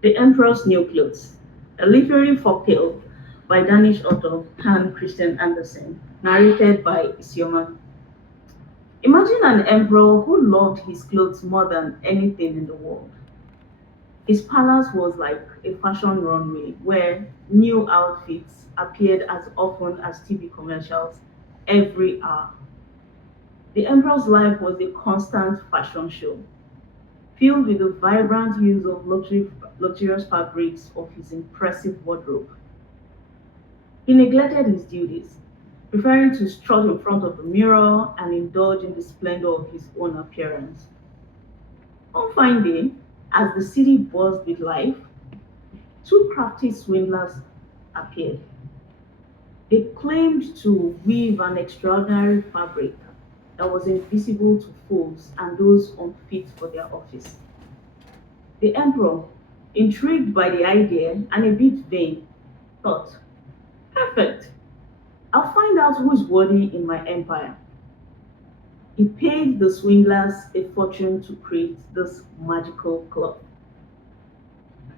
The Emperor's New Clothes, a literary folktale by Danish author Hans Christian Andersen, narrated by Isioma. Imagine an emperor who loved his clothes more than anything in the world. His palace was like a fashion runway where new outfits appeared as often as TV commercials every hour. The emperor's life was a constant fashion show, filled with the vibrant use of luxurious fabrics of his impressive wardrobe. He neglected his duties, preferring to strut in front of the mirror and indulge in the splendor of his own appearance. One fine day, as the city buzzed with life, two crafty swindlers appeared. They claimed to weave an extraordinary fabric that was invisible to fools and those unfit for their office. The emperor, intrigued by the idea and a bit vain, thought, perfect, I'll find out who's worthy in my empire. He paid the swindlers a fortune to create this magical cloth.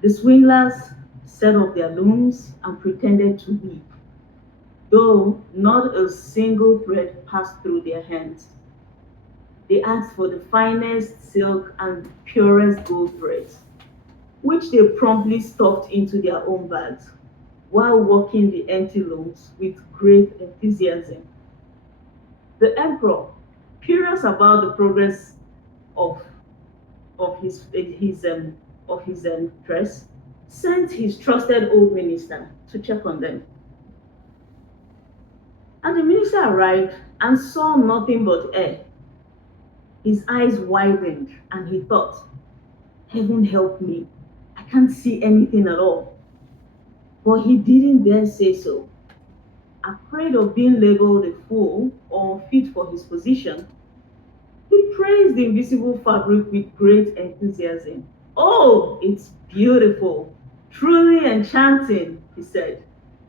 The swindlers set up their looms and pretended to weave, though not a single thread passed through their hands. They asked for the finest silk and purest gold threads, which they promptly stuffed into their own bags while working the empty looms with great enthusiasm. The emperor, curious about the progress of of his dress, sent his trusted old minister to check on them. And the minister arrived and saw nothing but air. His eyes widened and he thought, heaven help me, I can't see anything at all. But he didn't dare say so. Afraid of being labeled a fool or unfit for his position, he praised the invisible fabric with great enthusiasm. Oh, it's beautiful, truly enchanting, he said,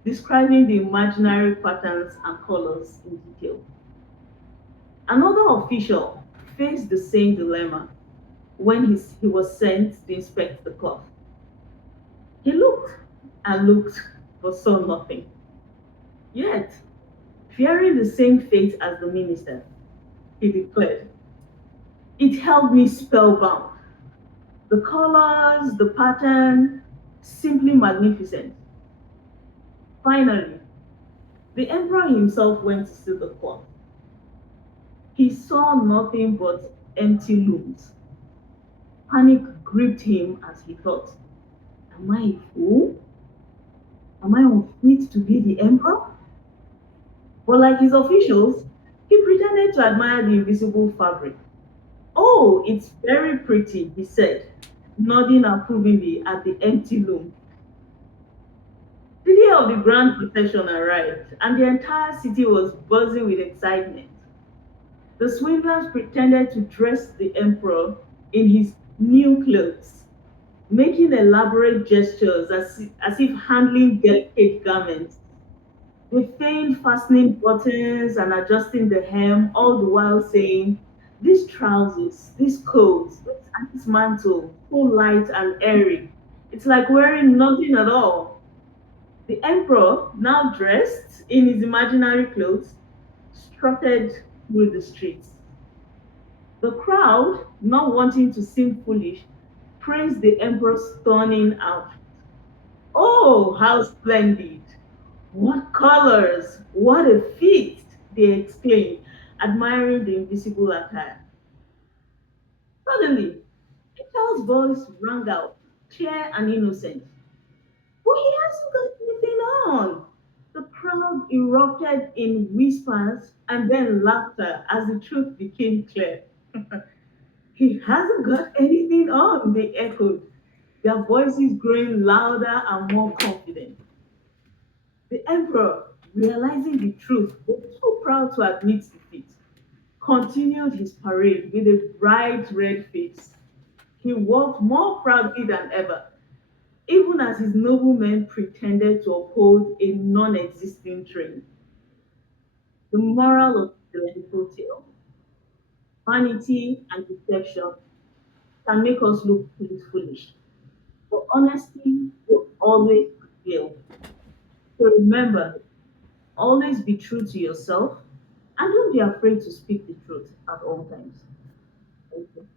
describing the imaginary patterns and colors in detail. Another official faced the same dilemma when he was sent to inspect the cloth. He looked and looked but saw nothing. Yet, fearing the same fate as the minister, he declared, it held me spellbound. The colors, the pattern, simply magnificent. Finally, the emperor himself went to see the cloth. He saw nothing but empty looms. Panic gripped him as he thought, am I a fool? Am I unfit to be the emperor? But like his officials, he pretended to admire the invisible fabric. Oh, it's very pretty, he said, nodding approvingly at the empty loom. The day of the grand procession arrived, and the entire city was buzzing with excitement. The swindlers pretended to dress the emperor in his new clothes, making elaborate gestures as if handling delicate garments. They feigned fastening buttons and adjusting the hem, all the while saying, these trousers, this coat, this mantle, so light and airy. It's like wearing nothing at all. The emperor, now dressed in his imaginary clothes, strutted through the streets. The crowd, not wanting to seem foolish, praised the emperor's stunning outfit. Oh, how splendid! What colors! What a feat! They exclaimed, admiring the invisible attire. Suddenly, a child's voice rang out, clear and innocent. But he hasn't got anything on. The crowd erupted in whispers and then laughter as the truth became clear. He hasn't got anything on, they echoed, their voices growing louder and more confident. The emperor, realizing the truth, but too proud to admit defeat, continued his parade with a bright red face. He walked more proudly than ever, even as his noblemen pretended to uphold a non existing train. The moral of the delightful tale, vanity and deception can make us look foolish. but honesty will always prevail. So remember, always be true to yourself and don't be afraid to speak the truth at all times. Thank you.